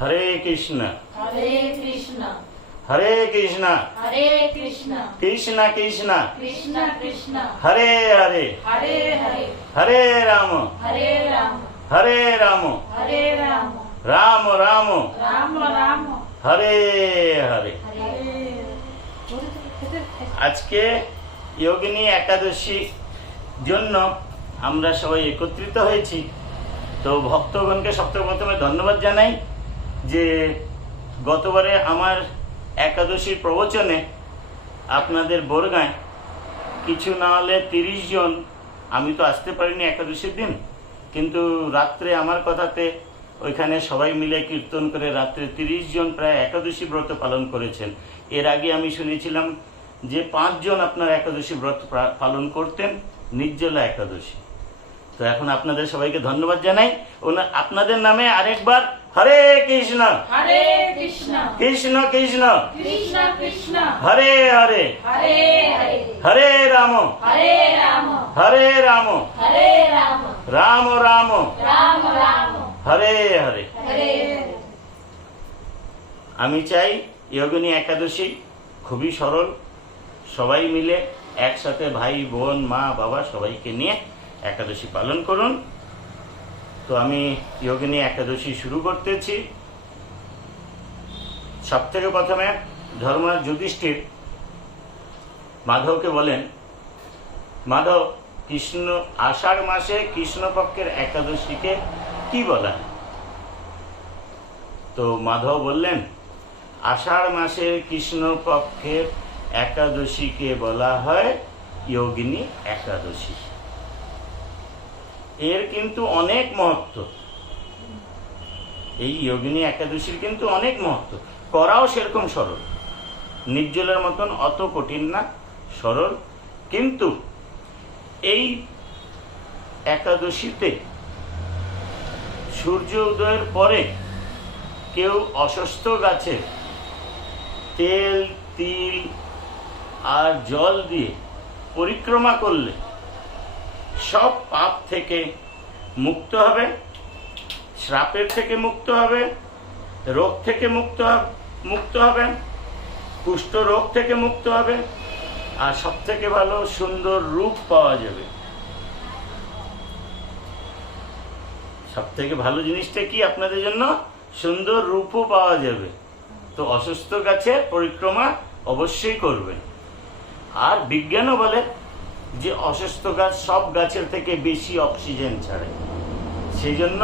হরে কৃষ্ণ হরে কৃষ্ণ হরে কৃষ্ণ হরে কৃষ্ণ কৃষ্ণ কৃষ্ণ কৃষ্ণ কৃষ্ণ হরে হরে হরে হরে হরে রাম হরে রাম হরে রাম হরে রাম রাম রাম রাম রাম হরে হরে। হরে। আজকে যোগিনী একাদশী জন্য আমরা সবাই একত্রিত হয়েছি। তো ভক্তগণকে সপ্তপ্রথমে ধন্যবাদ জানাই যে গতবারে আমার একাদশীর প্রবচনে আপনাদের বরগাঁয় কিছু না হলে 30 জন, আমি তো আসতে পারিনি একাদশীর দিন, কিন্তু রাত্রে আমার কথাতে ওইখানে সবাই মিলে কীর্তন করে রাত্রে 30 জন প্রায় একাদশী ব্রত পালন করেছেন। এর আগে আমি শুনেছিলাম যে 5 জন আপনার একাদশী ব্রত পালন করতেন, নির্জলা একাদশী। তো এখন আপনাদের সবাইকে ধন্যবাদ জানাই। আপনাদের নামে আরেকবার হরে কৃষ্ণ হরে কৃষ্ণ কৃষ্ণ কৃষ্ণ কৃষ্ণ কৃষ্ণ হরে হরে হরে হরে হরে রাম হরে রাম হরে রাম হরে রাম রাম রাম রাম রাম হরে হরে। হরে। আমি চাই যোগিনী একাদশী খুবই সরল, সবাই মিলে একসাথে ভাই বোন মা বাবা সবাইকে নিয়ে একাদশী পালন করুন। তো আমি যোগিনী একাদশী শুরু করতেছি। সব থেকে প্রথমে ধর্মরাজ যুধিষ্ঠির মাধবকে বলেন, মাধব, কৃষ্ণ আষাঢ় মাসে কৃষ্ণপক্ষের একাদশীকে কি বলা হয়? তো মাধব বললেন, আষাঢ় মাসের কৃষ্ণপক্ষের একাদশীকে বলা হয় যোগিনী একাদশী। এর কিন্তু অনেক মহত্ব, এই যোগিনী একাদশীর কিন্তু অনেক মহত্ব। করাও সেরকম সরল, নির্জলের মতন অত কঠিন না, সরল। কিন্তু এই একাদশীতে সূর্য উদয়ের পরে কেউ অশ্বস্থ গাছে তেল তিল আর জল দিয়ে পরিক্রমা করলে সব পাপ থেকে মুক্ত হবে, শ্রাপের থেকে মুক্ত হবে, রোগ থেকে মুক্ত হবে, কুষ্ঠ রোগ থেকে মুক্ত হবে, আর সব থেকে ভালো সুন্দর রূপ পাওয়া যাবে। সব থেকে ভালো জিনিসটা কি আপনাদের জন্য? সুন্দর রূপও পাওয়া যাবে। তো অসুস্থ গাছের পরিক্রমা অবশ্যই করবেন। আর বিজ্ঞানও বলে যে অসুস্থ গাছ সব গাছের থেকে বেশি অক্সিজেন ছাড়ে, সেই জন্য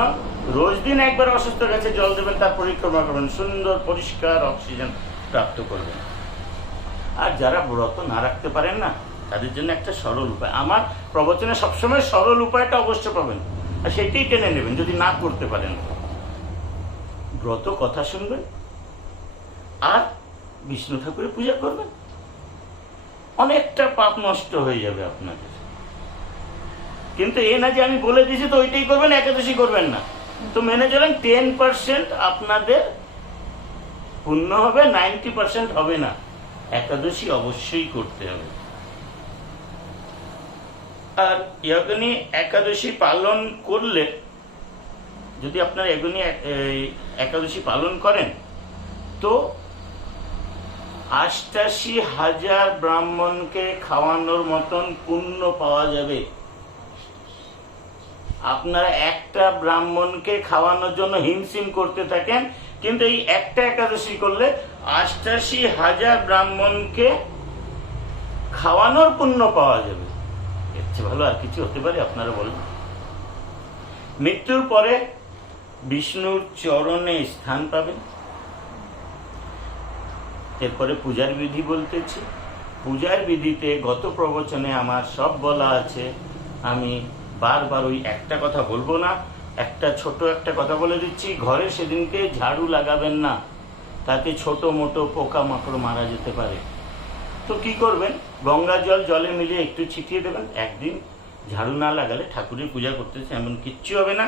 রোজ দিন একবার অসুস্থ গাছে জল দেবেন, তার পরিক্রমা করবেন, সুন্দর পরিষ্কার অক্সিজেন প্রাপ্ত করবেন। আর যারা ব্রত না রাখতে পারেন না, তাদের জন্য একটা সরল উপায়, আমার প্রবচনে সবসময় সরল উপায়টা অবশ্য পাবেন, আর সেইটাই টেনে নেবেন। যদি না করতে পারেন, ব্রত কথা শুনবেন আর বিষ্ণু ঠাকুরের পূজা করবেন, অনেকটা পাপ নষ্ট হয়ে যাবে আপনাদের। কিন্তু এ না যে আমি বলে দিয়েছি তো ওইটাই করবেন, একাদশী করবেন না। তো মেনে চলেন 10% আপনাদের পূর্ণ হবে, 90% হবে না। একাদশী অবশ্যই করতে হবে। আর যোগিনী একাদশী পালন করলে, যদি আপনারা যোগিনী একাদশী পালন করেন, তো 88,000 ব্রাহ্মণকে খাওয়ানোর মতন পুণ্য পাওয়া যাবে। আপনারা একটা ব্রাহ্মণকে খাওয়ানোর জন্য হিমশিম করতে থাকেন, কিন্তু এই একটা একাদশী করলে 88,000 ব্রাহ্মণকে খাওয়ানোর পুণ্য পাওয়া যাবে। এর চেয়ে ভালো আর কিছু হতে পারে? আপনারা বলুন। মৃত্যুর পরে বিষ্ণুর চরণে স্থান পাবেন। এরপরে পূজার বিধি বলতেছি। পূজার বিধিতে গত প্রবচনে আমার সব বলা আছে, আমি বারবার ওই একটা কথা বলবো না। ছোট একটা কথা বলে দিচ্ছি, ঘরে সেদিনকে ঝাড়ু লাগাবেন না, তাতে ছোট মোটো পোকা মাকড় মারা যেতে পারে। তো কি করবেন? গঙ্গা জল জলে মিলিয়ে একটু ছিটিয়ে দেবেন। একদিন ঝাড়ু না লাগালে ঠাকুরের পূজা করতেছে এমন কিচ্ছু হবে না।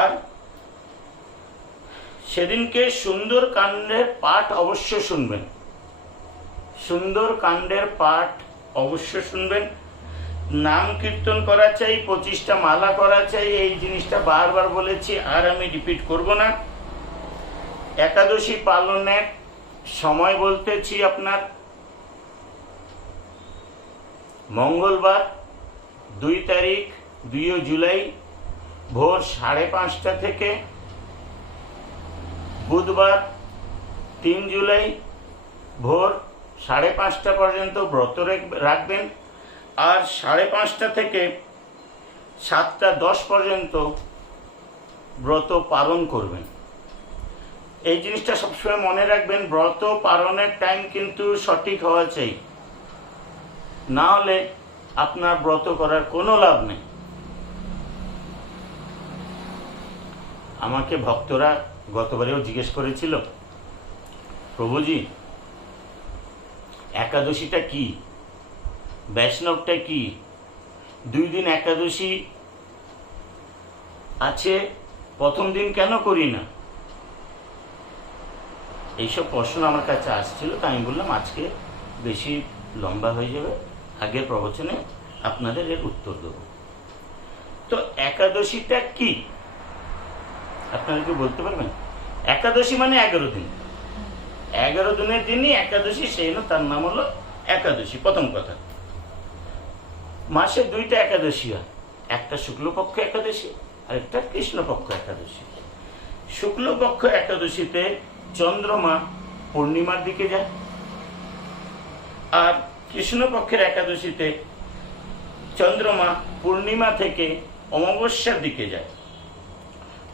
আর সেদিনকে সুন্দর কাণ্ডের পাঠ অবশ্য শুনবেন, সুন্দর কাণ্ডের পাঠ অবশ্য শুনবেন। নাম কীর্তন করা চাই, 25টা মালা করা চাই। এই জিনিসটা বারবার বলেছি, আর আমি রিপিট করব না। একাদশী পালনের সময় বলতেছি আপনার মঙ্গলবার 2 তারিখ 2 জুলাই ভোর 5:30 থেকে বুধবার 3 জুলাই ভোর 5:30 পর্যন্ত ব্রত রাখবেন। আর 5:30 থেকে 7:10 পর্যন্ত ব্রত পালন করবেন। এই জিনিসটা সবসময় মনে রাখবেন, ব্রত পালনের টাইম কিন্তু সঠিক হওয়া চাই, না হলে আপনার ব্রত করার কোনো লাভ নেই। আমাকে ভক্তরা গতবারেও জিজ্ঞেস করেছিল, প্রভুজি একাদশীটা কি, বৈষ্ণবটা কি, 2 দিন একাদশী আছে, প্রথম দিন কেন করি না? এইসব প্রশ্ন আমার কাছে আসছিল, তাই আমি বললাম আজকে বেশি লম্বা হয়ে যাবে, আগের প্রবচনে আপনাদের এর উত্তর দেব। তো একাদশীটা কি আপনারা কি বলতে পারবেন? একাদশী মানে 11 দিন, 11 দিনের দিনই একাদশী, সেই জন্য তার নাম হলো একাদশী। প্রথম কথা, মাসে 2টা একাদশী হয়, একটা শুক্লপক্ষ একাদশী আর একটা কৃষ্ণপক্ষ একাদশী। শুক্লপক্ষ একাদশীতে চন্দ্রমা পূর্ণিমার দিকে যায়, আর কৃষ্ণপক্ষের একাদশীতে চন্দ্রমা পূর্ণিমা থেকে অমাবস্যার দিকে যায়।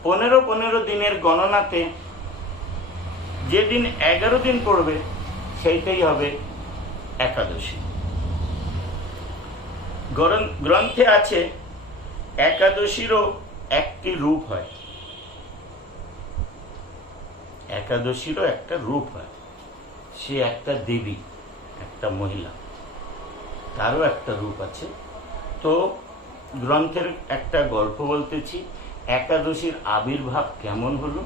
15 দিনের গণনাতে যেদিন 11 দিন পড়বে সেইটাই হবে একাদশী। গ্রন্থে আছে একাদশীরও একটি রূপ হয়, একাদশীরও একটা রূপ হয়, সে একটা দেবী, একটা মহিলা, তারও একটা রূপ আছে। তো গ্রন্থের একটা গল্প বলতেছি, একাদশীর আবির্ভাব কেমন হলো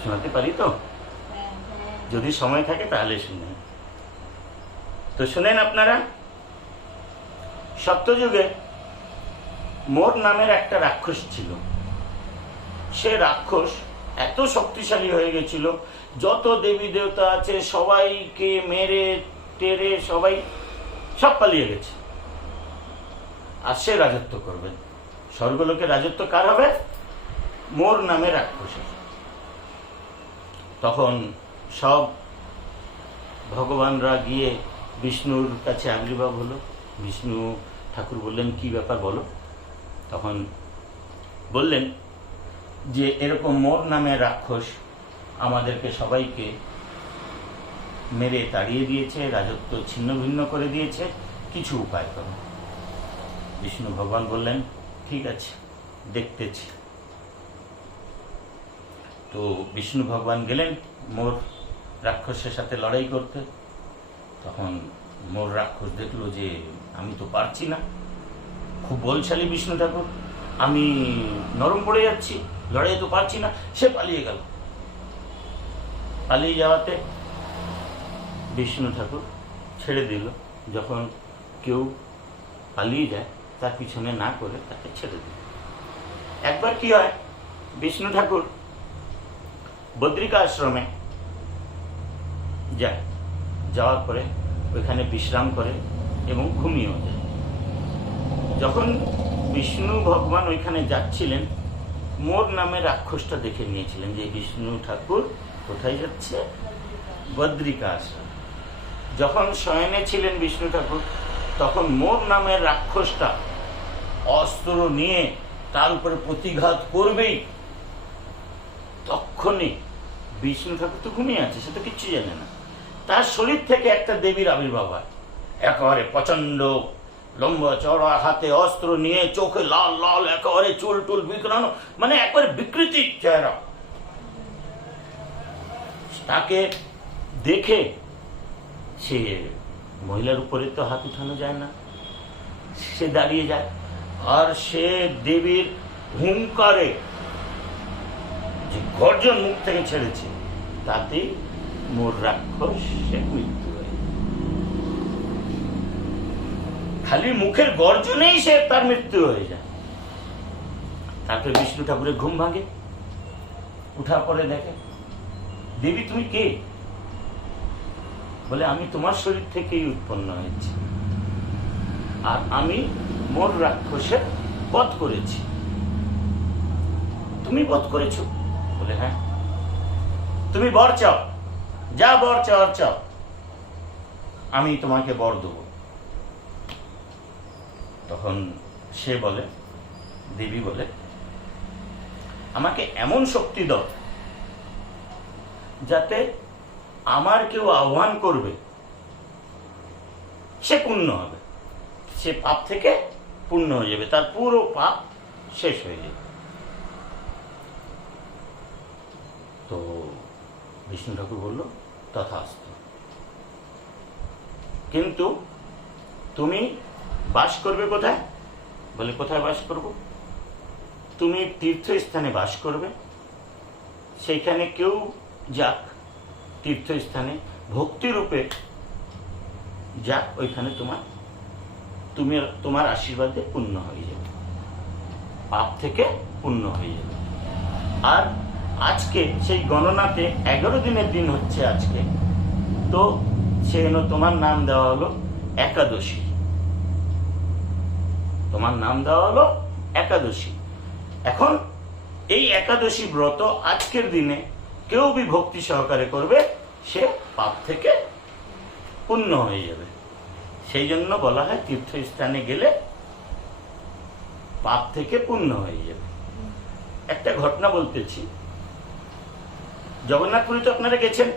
শোনাতে পারি তো? যদি সময় থাকে তাহলে শুনেন। তো শুনেন আপনারা, সত্যযুগে মোর নামের একটা রাক্ষস ছিল। সে রাক্ষস এত শক্তিশালী হয়ে গেছিল, যত দেবী দেবতা আছে সবাইকে মেরে টেরে সব পালিয়ে গেছে, আর সে রাজত্ব করবে। স্বর্গলোকে রাজত্ব কার হবে? মোর নামে রাক্ষসের। তখন সব ভগবানরা গিয়ে বিষ্ণুর কাছে আবির্ভাব হলো। বিষ্ণু ঠাকুর বললেন, কি ব্যাপার বলো? তখন বললেন যে এরকম মোর নামে রাক্ষস আমাদেরকে সবাইকে মেরে তাড়িয়ে দিয়েছে, রাজত্ব ছিন্ন ভিন্ন করে দিয়েছে, কিছু উপায় করো। বিষ্ণু ভগবান বললেন, ঠিক আছে, দেখতেছি। তো বিষ্ণু ভগবান গেলেন মোর রাক্ষসের সাথে লড়াই করতে। তখন মোর রাক্ষস দেখলো যে আমি তো পারছি না, খুব বলশালী বিষ্ণু ঠাকুর, আমি নরম পড়ে যাচ্ছি, লড়াই তো পারছি না। সে পালিয়ে গেল। পালিয়ে যাওয়াতে বিষ্ণু ঠাকুর ছেড়ে দিল। যখন কেউ পালিয়ে যায় তার পিছনে না করে তাকে ছেড়ে দিল। একবার কি হয়, বিষ্ণু ঠাকুর বদ্রিকা আশ্রমে যায়, যাওয়ার পরে ওইখানে বিশ্রাম করে এবং ঘুমিয়েও যায়। যখন বিষ্ণু ভগবান ওইখানে যাচ্ছিলেন, মোর নামে রাক্ষসটা দেখে নিয়েছিলেন যে বিষ্ণু ঠাকুর কোথায় যাচ্ছে, বদ্রিকা আশ্রম। যখন শয়নে ছিলেন বিষ্ণু ঠাকুর, তখন মোর নামের রাক্ষসটা অস্ত্র নিয়ে তার উপরে প্রতিঘাত করবেই। তখনই বিষ্ণু ঠাকুর তো ঘুমিয়ে আছে, সে তো কিচ্ছু জানে না, তার শরীর থেকে একটা দেবীর আবির্ভাব হয়। একেবারে প্রচন্ড লম্বা চড়া, হাতে অস্ত্র নিয়ে, চোখে লাল লাল, একেবারে চুল টুল বিকরানো, মানে একবারে বিকৃতি চেহারা। তাকে দেখে সে মহিলার উপরে তো হাত উঠানো যায় না, সে দাঁড়িয়ে যায়। আর সে দেবীর হুঙ্কারে যে গর্জন মুখ থেকে ছেড়েছে, তাতে মোর রাক্ষস সে মৃত্যু হয়। খালি মুখের গর্জনেই সে তার মৃত্যু হয়ে যায়। তারপরে বিষ্ণু ঠাকুরের ঘুম ভাঙে। উঠার পরে দেখে, দেবী তুমি কে? বলে আমি তোমার শরীর থেকেই উৎপন্ন হয়েছি, আর আমি মোর রাক্ষসের বধ করেছি। তুমি বধ করেছো? বলে হ্যাঁ। তুমি বর চাও, যা বর চাওয়ার চাও, আমি তোমাকে বর দেব। তখন সে বলে, দেবী বলে, আমাকে এমন শক্তি দাও যাতে আমার কেউ আহ্বান করবে সে পূর্ণ হবে, সে পাপ থেকে পূর্ণ হয়ে যাবে, তার পুরো পাপ শেষ হয়ে যাবে। তো বিষ্ণু ঠাকুর বলল তথাস্তু, কিন্তু তুমি বাস করবে কোথায়? বলে কোথায় বাস করব? তুমি তীর্থস্থানে বাস করবে, সেইখানে কেউ যাক তীর্থস্থানে ভক্তিরূপে যাক, ওইখানে তোমার আশীর্বাদে পূর্ণ হয়ে যাবে, পাপ থেকে পূর্ণ হয়ে যাবে। আর আজকে সেই গণনাতে 11 দিনের দিন হচ্ছে আজকে, তো সেজন্য তোমার নাম দেওয়া হলো একাদশী। তোমার নাম দেওয়া হলো একাদশী। এখন এই একাদশী ব্রত আজকের দিনে কেউ বি ভক্তি সহকারে করবে, সে পাপ থেকে পূর্ণ হয়ে যাবে। সেই জন্য বলা হয় তীর্থস্থানে গেলে পাপ থেকে পূর্ণ হয়ে যাবে। একটা ঘটনা বলতেছি, জগন্নাথপুরী তো আপনারা গেছেন,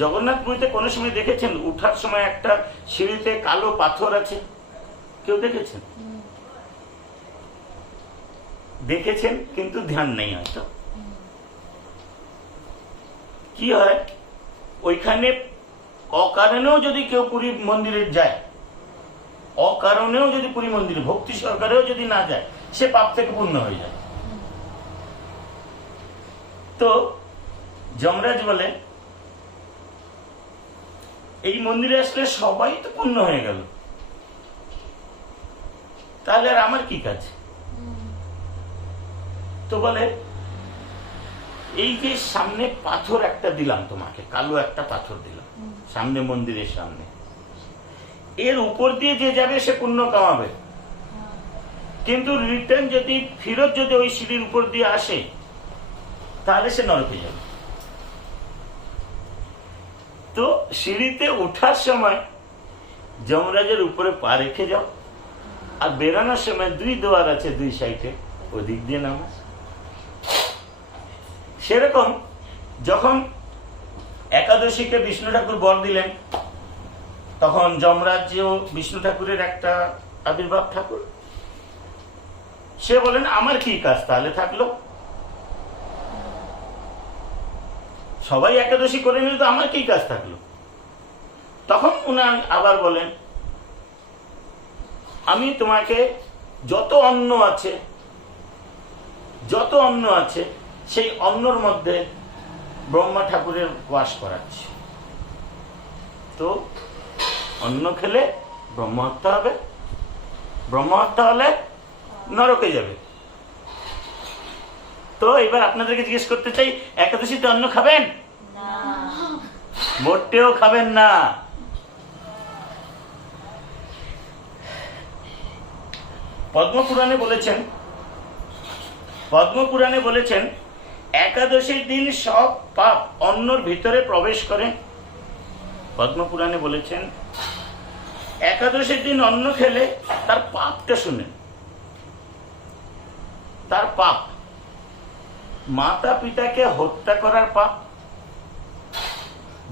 জগন্নাথপুরীতে কোনো সময় দেখেছেন উঠার সময় একটা সিঁড়িতে কালো পাথর আছে? কেউ দেখেছেন? দেখেছেন কিন্তু ধ্যান নেই হয়তো। কি হয়, ওইখানে অকারণেও যদি কেউ পুরী মন্দিরে যায়, অকারণেও যদি পুরী মন্দিরে ভক্তি সহকারেও যদি না যায়, সে পাপ থেকে পূর্ণ হয়ে যায়। তো যমরাজ বলে, এই মন্দিরে আসলে সবাই তো পূর্ণ হয়ে গেল, তাহলে আর আমার কি কাজ? তো বলে, এই যে সামনে পাথর একটা দিলাম তোমাকে, কালো একটা পাথর দিলাম সামনে মন্দিরের সামনে, এর উপর দিয়ে যে যাবে সে পুণ্য কামাবে, কিন্তু রিটার্ন যদি ফিরত যদি ওই সিঁড়ির উপর দিয়ে আসে তাহলে সে নরকে যাবে। তো সিঁড়িতে ওঠার সময় যমরাজের উপরে পা রেখে যাও, আর বেরানোর সময় 2 দুয়ার আছে 2 সাইডে, ওদিক দিয়ে নামো। সেরকম যখন একাদশীকে বিষ্ণু ঠাকুর বর দিলেন, তখন যমরাজ্যেও বিষ্ণু ঠাকুরের একটা আবির্ভাব ঠাকুর, সে বলেন আমার কি কাজ তাহলে থাকলো, সবাই একাদশী করে নিল তো আমার কি কাজ থাকলো। তখন উনার আবার বলেন, আমি তোমাকে যত অন্ন আছে সেই অন্নর মধ্যে ব্রহ্মা ঠাকুরের বাস করাচ্ছি। তো অন্ন খেলে ব্রহ্মহত্যা হবে, ব্রহ্মহত্যা হলে নরকে যাবে। তো এবার আপনাদেরকে জিজ্ঞেস করতে চাই, একাদশীতে অন্ন খাবেন? মোটেও খাবেন না। পদ্মপুরাণে বলেছেন একাদশীর দিন সব পাপ অন্নর ভিতরে প্রবেশ করে। পদ্মপুরাণে বলেছেন একাদশীর দিন অন্ন খেলে তার পাপটা শুনেন, তার পাপ, মাতা পিতাকে হত্যা করার পাপ,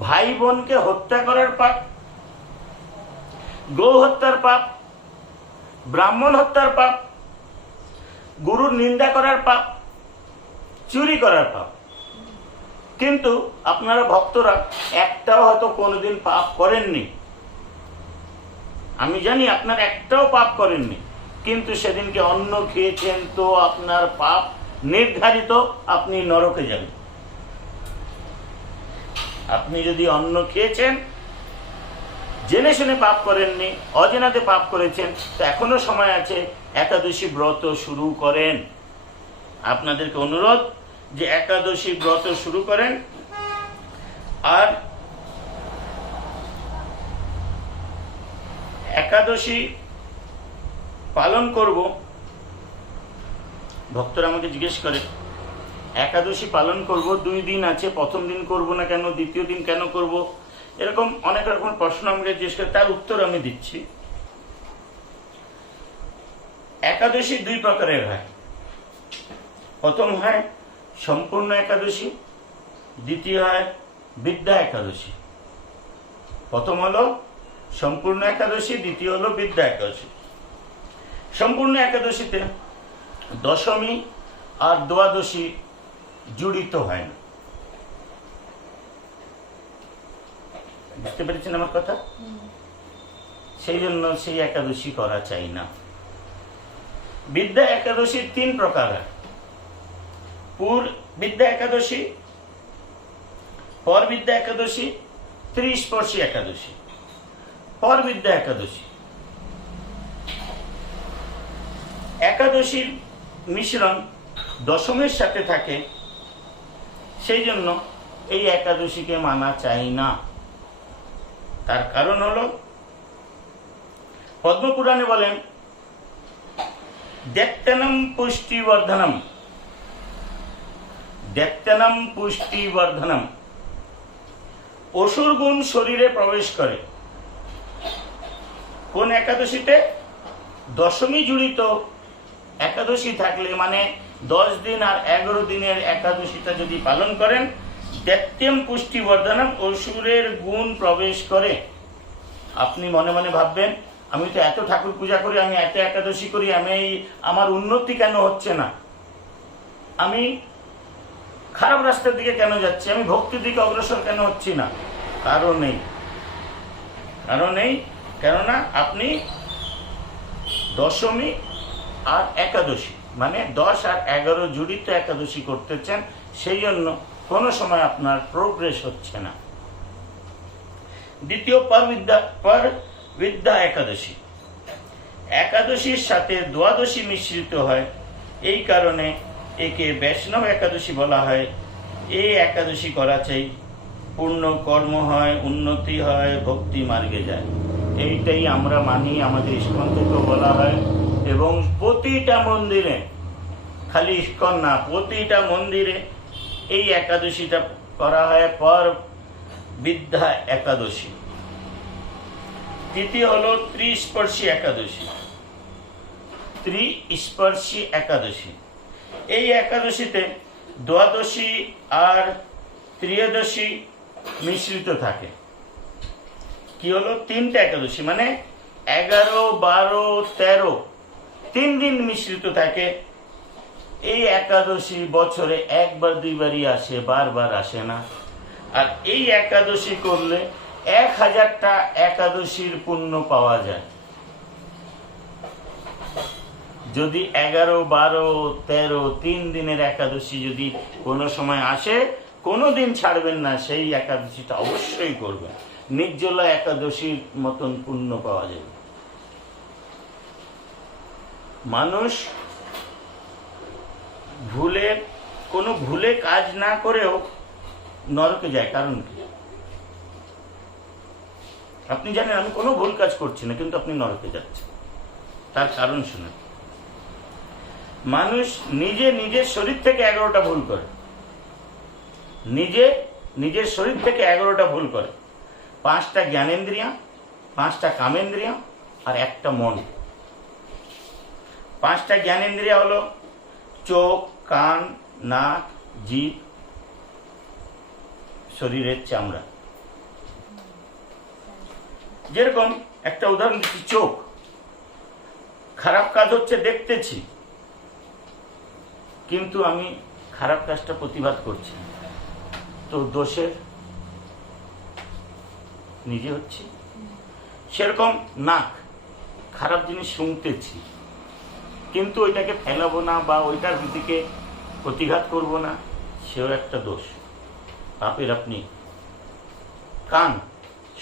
ভাই বোনকে হত্যা করার পাপ, গো হত্যার পাপ, ব্রাহ্মণ হত্যার পাপ, গুরুর নিন্দা করার পাপ, চুরি করার পাপ। কিন্তু আপনারা ভক্তরা একটাও হয়তো কোনোদিন পাপ করেননি, আমি জানি আপনারা একটাও পাপ করেননি, কিন্তু সেদিনকে অন্ন খেয়েছেন তো আপনার পাপ নির্ধারিত, আপনি নরকে যাবেন। আপনি যদি অন্ন খেয়েছেন, জেনে শুনে পাপ করেননি, অজেনাতে পাপ করেছেন, তো এখনো সময় আছে, একাদশী ব্রত শুরু করেন। আপনাদেরকে অনুরোধ, যে একাদশী ব্রত শুরু করেন। আর একাদশী পালন করব, ভক্তরা আমাকে জিজ্ঞেস করে একাদশী পালন করব 2 দিন আছে, প্রথম দিন করব না কেন, দ্বিতীয় দিন কেন করব, এরকম অনেক রকম প্রশ্ন আমাকে জিজ্ঞেস করে। তার উত্তর আমি দিচ্ছি। একাদশী 2 প্রকারের হয়। প্রথম হয় সম্পূর্ণ একাদশী, দ্বিতীয় হয় বিদ্যা একাদশী। প্রথম হলো সম্পূর্ণ একাদশী, দ্বিতীয় হলো বিদ্যা একাদশী। সম্পূর্ণ একাদশীতে দশমী আর দ্বাদশী জড়িত হয় না। বুঝতে পেরেছেন আমার কথা? সেই জন্য সেই একাদশী করা চাই না। বিদ্যা একাদশী 3 প্রকার হয়। বিদ্যা একাদশী, পর বিদ্যা একাদশী, ত্রিস্পর্শী একাদশী। পর বিদ্যা একাদশী, একাদশীর মিশ্রণ দশমের সাথে থাকে, সেই জন্য এই একাদশীকে মানা চাই না। তার কারণ হলো পদ্মপুরাণে বলেন দ্যক্তনম পুষ্টিবর্ধনম, দ্যক্তনম পুষ্টিবর্ধনম। অসুর গুণ শরীরে প্রবেশ করে। কোন একাদশীতে? দশমী জুড়িত একাদশী থাকলে, মানে 10 দিন আর 11 দিনের একাদশীটা যদি পালন করেন, দ্যক্তেম পুষ্টিবর্ধনম, অসুরের গুণ প্রবেশ করে। আপনি মনে মনে ভাববেন আমি তো এত ঠাকুর পূজা করি, আমি এত একাদশী করি, আমার উন্নতি কেন হচ্ছে না, আমি খারাপ রাস্তার দিকে কেন যাচ্ছি, আমি ভক্তির দিকে অগ্রসর কেন হচ্ছি না? কারণ নেই। কেননা আপনি দশমী আর একাদশী, মানে 10 আর 11 জুড়িত একাদশী করতেছেন, সেই জন্য কোনো সময় আপনার প্রোগ্রেস হচ্ছে না। দ্বিতীয় পর বিদ্যা একাদশী। একাদশীর সাথে দ্বাদশী মিশ্রিত হয়, এই কারণে একে বৈষ্ণব একাদশী বলা হয়। এই একাদশী করা চাই, পূর্ণ কর্ম হয়, উন্নতি হয়, ভক্তি মার্গে যায়। এইটাই আমরা মানি, আমাদের ইস্কন থেকেও বলা হয়। এবং প্রতিটা মন্দিরে, খালি ইস্কন না, প্রতিটা মন্দিরে এই একাদশীটা করা হয়, পর বিদ্যা একাদশী। তৃতীয় হলো ত্রিস্পর্শী একাদশী। ত্রিস্পর্শী একাদশী, এই একাদশীতে দ্বাদশী আর ত্রয়োদশী মিশ্রিত থাকে। কি হলো? 3টা একাদশী, মানে 11, 12, 13, 3 দিন মিশ্রিত থাকে। এই একাদশী বছরে 1বার 2বারই আসে, বারবার আসে না। আর এই একাদশী করলে 1000টা একাদশীর পুণ্য পাওয়া যায়। যদি 11, 12, 13, 3 দিনের একাদশী যদি কোনো সময় আসে, কোনো দিন ছাড়বেন না, সেই একাদশীটা অবশ্যই করবেন। নির্জলা একাদশীর মতন পুণ্য পাওয়া যাবে। মানুষ ভুলে কাজ না করেও নরকে যায়, কারণ কি? আপনি জানেন আমি কোনো ভুল কাজ করছি না, কিন্তু আপনি নরকে যাচ্ছেন। তার কারণ শুনুন। মানুষ নিজের শরীর থেকে 11টা ভুল করে, নিজের শরীর থেকে 11টা ভুল করে। 5টা জ্ঞানেন্দ্রিয়, 5টা কামেন্দ্রিয়, আর 1টা মন। 5টা জ্ঞানেন্দ্রিয় হলো চোখ, কান, নাক, জিভ, শরীরের চামড়া। যেরকম একটা উদাহরণ দিচ্ছি, চোখ। খারাপ কাজ হচ্ছে দেখতেছি, কিন্তু আমি খারাপ কাজটা প্রতিবাদ করছি, তো দোষের নিজে হচ্ছে। সেরকম নাক, খারাপ জিনিস শুনতেছি, কিন্তু ওইটাকে ফেলাবো না বা ওইটার দিকে প্রতিঘাত করব না, সেও একটা দোষ, পাপের আপনি। কান,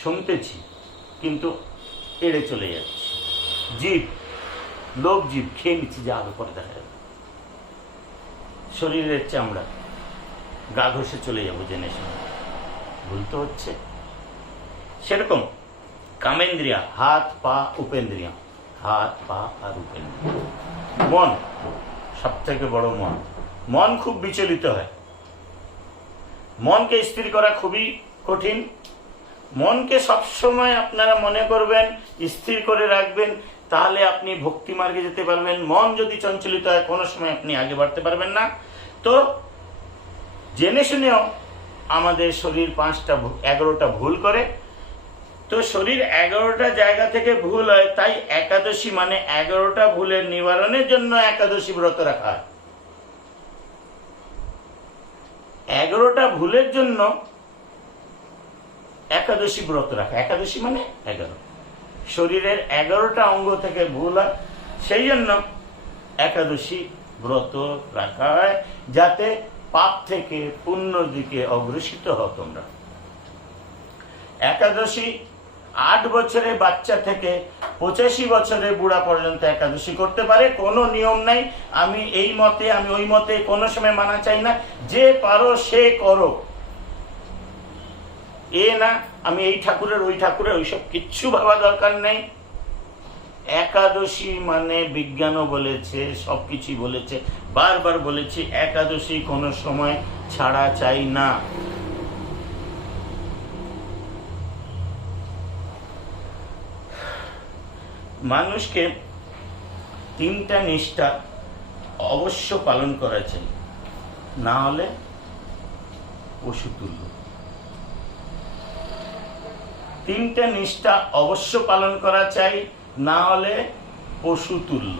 শুনতেছি কিন্তু এড়ে চলে যাচ্ছি। জিভ, লোভ জিভ, খেয়ে নিচ্ছি, যা হবে পরে দেখা যাবে। শরীরের চামড়া, গা ঘষে চলে যাবো জেনে শুনে, ভুল তো হচ্ছে। সেরকম কামেন্দ্রিয়া, হাত পা উপেন্দ্রিয়া, হাত পা আর উপেন্দ্রিয়া। মন সব থেকে বড়, মন খুব বিচলিত হয়, মনকে স্থির করা খুবই কঠিন। মনকে সবসময় আপনারা মনে করবেন, স্থির করে রাখবেন, তাহলে আপনি ভক্তি মার্গে যেতে পারবেন। মন যদি চঞ্চলিত হয় কোনো সময় আপনি আগে বাড়তে পারবেন না। তো জেনে শুনেও আমাদের শরীর 11টা ভুল করে। তো শরীর 11টা জায়গা থেকে ভুল হয়, তাই একাদশী মানে 11টা ভুলের নিবারণের জন্য একাদশী ব্রত রাখা হয়। 11টা ভুলের জন্য একাদশী ব্রত রাখা। একাদশী মানে 11, শরীরের 11টা অঙ্গ থেকে ভুল হয়, সেই জন্য একাদশী ব্রত রাখা হয়, যাতে পাপ থেকে পুণ্যর দিকে অগ্রসিত হও তোমরা। একাদশী 8 বছরের বাচ্চা থেকে 85 বছরের বুড়া পর্যন্ত একাদশী করতে পারে, কোনো নিয়ম নাই। আমি এই মতে, আমি ওই মতে কোনো সময় মানা চাই না। যে পারো সে করো, এ না আমি এই ঠাকুরের ওই ঠাকুরের ওইসব কিচ্ছু ভাবা দরকার নেই। একাদশী মানে বিজ্ঞানও বলেছে, সবকিছু বলেছে, বারবার বলেছি, একাদশী কোনো সময় ছাড়া চাই না। মানুষকে 3টা নিষ্ঠা অবশ্য পালন করা চাই, না হলে পশু তুল্য। 3টা নিষ্ঠা অবশ্য পালন করা চাই, না হলে পশু তুল্য।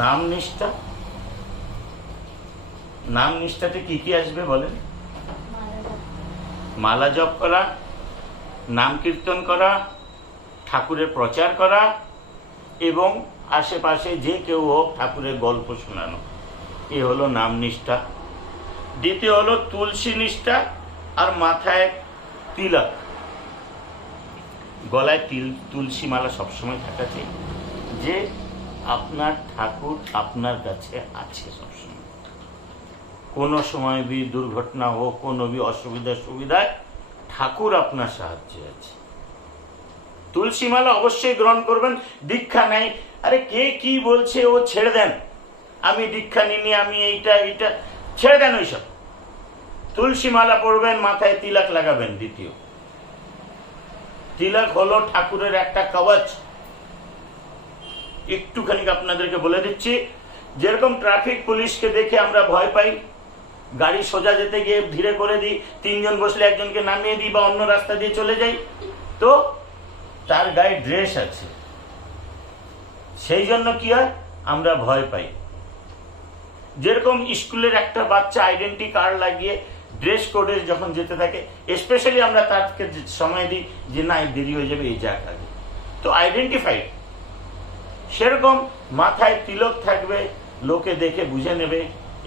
নাম নিষ্ঠা, নাম নিষ্ঠাতে কি কি আসবে বলেন? মালা জপ করা, নাম কীর্তন করা, ঠাকুরের প্রচার করা, এবং আশেপাশে যে কেউ হোক ঠাকুরের গল্প শোনানো। এ হলো নাম নিষ্ঠা। দ্বিতীয় হলো তুলসী নিষ্ঠা, আর মাথায় তিলক, গলায় তুলসী মালা সবসময় থাকা চাই, যে আপনার ঠাকুর আপনার কাছে আছে সবসময়। কোনো সময় বি দুর্ঘটনা হোক, কোনো বি সুবিধায় ঠাকুর আপনার সাহায্যে আছে। তুলসী মালা অবশ্যই গ্রহণ করবেন। দীক্ষা নেই, আরে কে কি বলছে ও ছেড়ে দেন, আমি দীক্ষা নিনি, আমি এইটা ছেড়ে দেন ওইসব। তুলসী মালা পড়বেন, মাথায় তিলক লাগাবেন। দ্বিতীয়, তিলক হলো ঠাকুরের একটা কবচ। একটুখানি আপনাদেরকে বলে দিচ্ছি, যেরকম ট্রাফিক পুলিশকে দেখে আমরা ভয় পাই, গাড়ি সোজা যেতে গিয়ে ধীরে করে দিই, 3 জন বসলে একজনকে নামিয়ে দিই বা অন্য রাস্তা দিয়ে চলে যাই, তো তার গায়ে ড্রেস আছে, সেই জন্য কি হয় আমরা ভয় পাই। যেরকম স্কুলের একটা বাচ্চা আইডেন্টি কার্ড লাগিয়ে ড্রেস কোডে যখন যেতে থাকে, স্পেশালি আমরা তাকে সময় দিই যে না দেরি হয়ে যাবে, এই যাক আগে, তো আইডেন্টিফাইড। সেরকম মাথায় তিলক থাকবে, লোকে দেখে বুঝে নেবে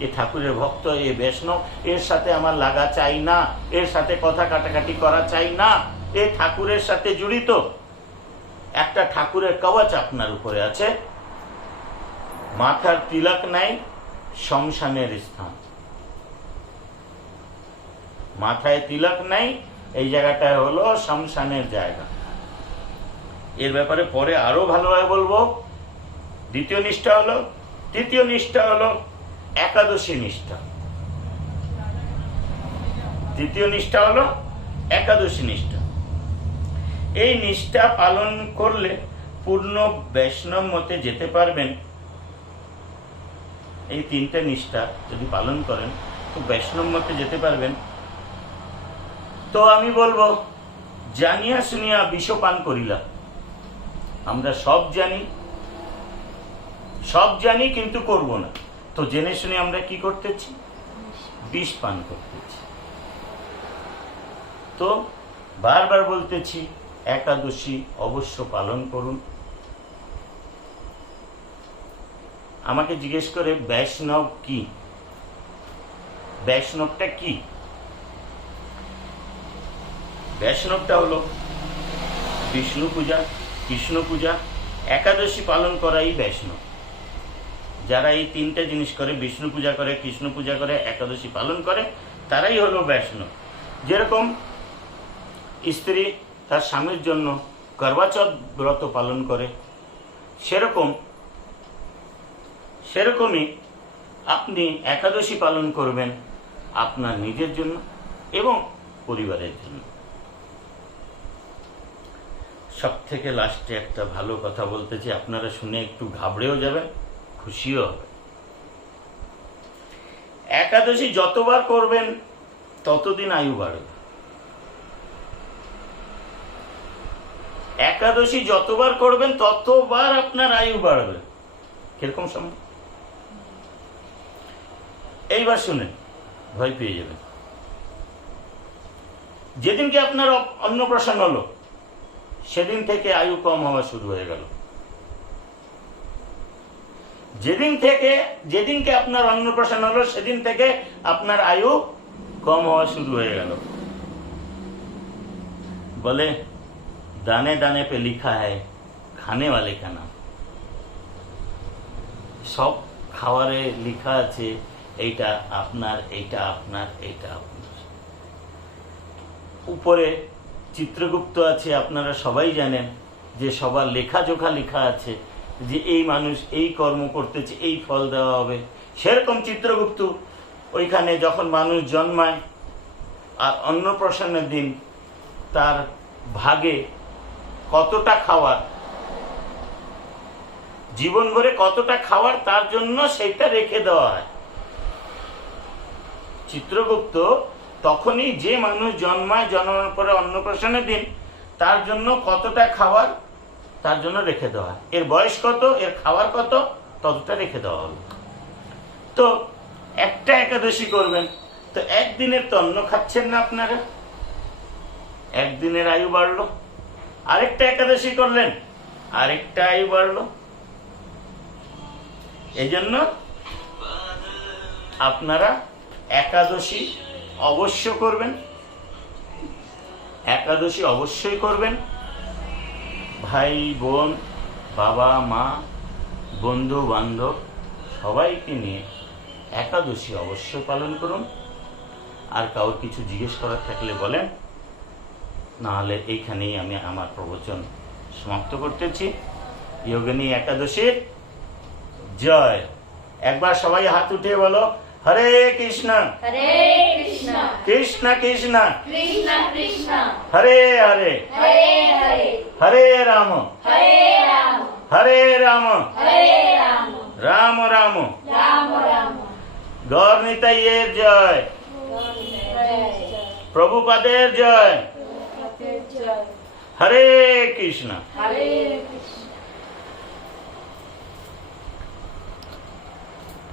এ ঠাকুরের ভক্ত, এ বৈষ্ণব, এর সাথে আমার লাগা চাই না, এর সাথে কথা কাটাকাটি করা চাই না, এ ঠাকুরের সাথে জড়িত। একটা ঠাকুরের কবচ আপনার উপরে আছে। মাথার তিলক নাই, শ্মশানের স্থান। মাথায় তিলক নাই, এই জায়গাটা হলো শ্মশানের জায়গা। এর ব্যাপারে পরে আরো ভালোভাবে বলবো। দ্বিতীয় নিষ্ঠা হলো, তৃতীয় নিষ্ঠা হলো একাদশী নিষ্ঠা। তৃতীয় নিষ্ঠা হলো একাদশী নিষ্ঠা। এই নিষ্ঠা পালন করলে পূর্ণ বৈষ্ণব মতে যেতে পারবেন। এই 3টে নিষ্ঠা যদি পালন করেন তো বৈষ্ণব মতে যেতে পারবেন। তো আমি বলবো, জানিয়া শুনিয়া বিষ পান করিলা। আমরা সব জানি কিন্তু করব না। তো জেনে শুনে আমরা কি করতেছি? বিষ পান করতেছি। তো বারবার বলতেছি, একাদশী অবশ্য পালন করুন। আমাকে জিজ্ঞেস করে বৈষ্ণব কি, বৈষ্ণবটা কি? বৈষ্ণবটা হলো বিষ্ণু পূজা, কৃষ্ণ পূজা, একাদশী পালন করাই বৈষ্ণব। যারা এই তিনটে জিনিস করে, বিষ্ণু পূজা করে, কৃষ্ণ পূজা করে, একাদশী পালন করে, তারাই হলো বৈষ্ণব। যেরকম স্ত্রী তার স্বামীর জন্য করবাচৌথ ব্রত পালন করে, সেরকমই আপনি একাদশী পালন করবেন আপনার নিজের জন্য এবং পরিবারের জন্য। সব থেকে লাস্টে একটা ভালো কথা বলতেছি, আপনারা শুনে একটু ঘাবড়েও যাবেন, খুশিও হবে। একাদশী যতবার করবেন ততদিন আয়ু বাড়বে। একাদশী যতবার করবেন ততবার আপনার আয়ু বাড়বে। কিরকম সম্ভব? এইবার শুনেন, ভয় পেয়ে যাবেন। যেদিনকে আপনার অন্নপ্রাশন হলো সেদিন থেকে আয়ু কম হওয়া শুরু হয়ে গেল। যেদিনকে আপনার অন্নপ্রাশন হলো সেদিন থেকে আপনার আয়ু কম হওয়া শুরু হয়ে গেল। বলে দানে দানে পে লিখা হ্যায় খানে ওয়ালে কা নাম। সব খাবারে লেখা আছে এইটা আপনার, এইটা আপনার, এইটা আপনার। উপরে চিত্রগুপ্ত আছে, আপনারা সবাই জানেন যে সবার লেখাজোখা লেখা আছে যে এই মানুষ এই কর্ম করতেছে, এই ফল দেওয়া হবে। সেরকম চিত্রগুপ্ত ওইখানে যখন মানুষ জন্মায় আর অন্নপ্রাশনের দিন তার ভাগে কতটা খাওয়ার, জীবন ভরে কতটা খাওয়ার, তার জন্য সেটা রেখে দেওয়া হয়। চিত্রগুপ্ত তখনই যে মানুষ জন্মায়, জন্মানোর পরে অন্নপ্রাশনের দিন তার জন্য কতটা খাওয়ার তার জন্য রেখে দেওয়া হয়। এর বয়স কত, এর খাওয়ার কত, ততটা রেখে দেওয়া হবে। তো একটা একাদশী করবেন, তো একদিনের তো অন্ন খাচ্ছেন না আপনারা, একদিনের আয়ু বাড়লো। আরেকটা একাদশী করলেন, আরেকটা আয়ু বাড়লো। এই জন্য আপনারা একাদশী অবশ্য করবেন, একাদশী অবশ্যই করবেন। ভাই বোন, বাবা মা, বন্ধু বান্ধব সবাইকে নিয়ে একাদশী অবশ্যই পালন করুন। আর কাউর কিছু জিজ্ঞেস করার থাকলে বলেন, নাহলে এইখানেই আমি আমার প্রবচন সমাপ্ত করতেছি। যোগিনী একাদশীর জয়। একবার সবাই হাত উঠিয়ে বলো, হরে কৃষ্ণ हरे कृष्ण কৃষ্ণ কৃষ্ণ कृष्ण कृष्ण হরে হরে हरे हरे হরে রাম हरे राम হরে রাম हरे राम রাম রাম राम राम গৌর নিতাইয়ের জয়, প্রভুপাদের জয়। হরে কৃষ্ণ हरे कृष्ण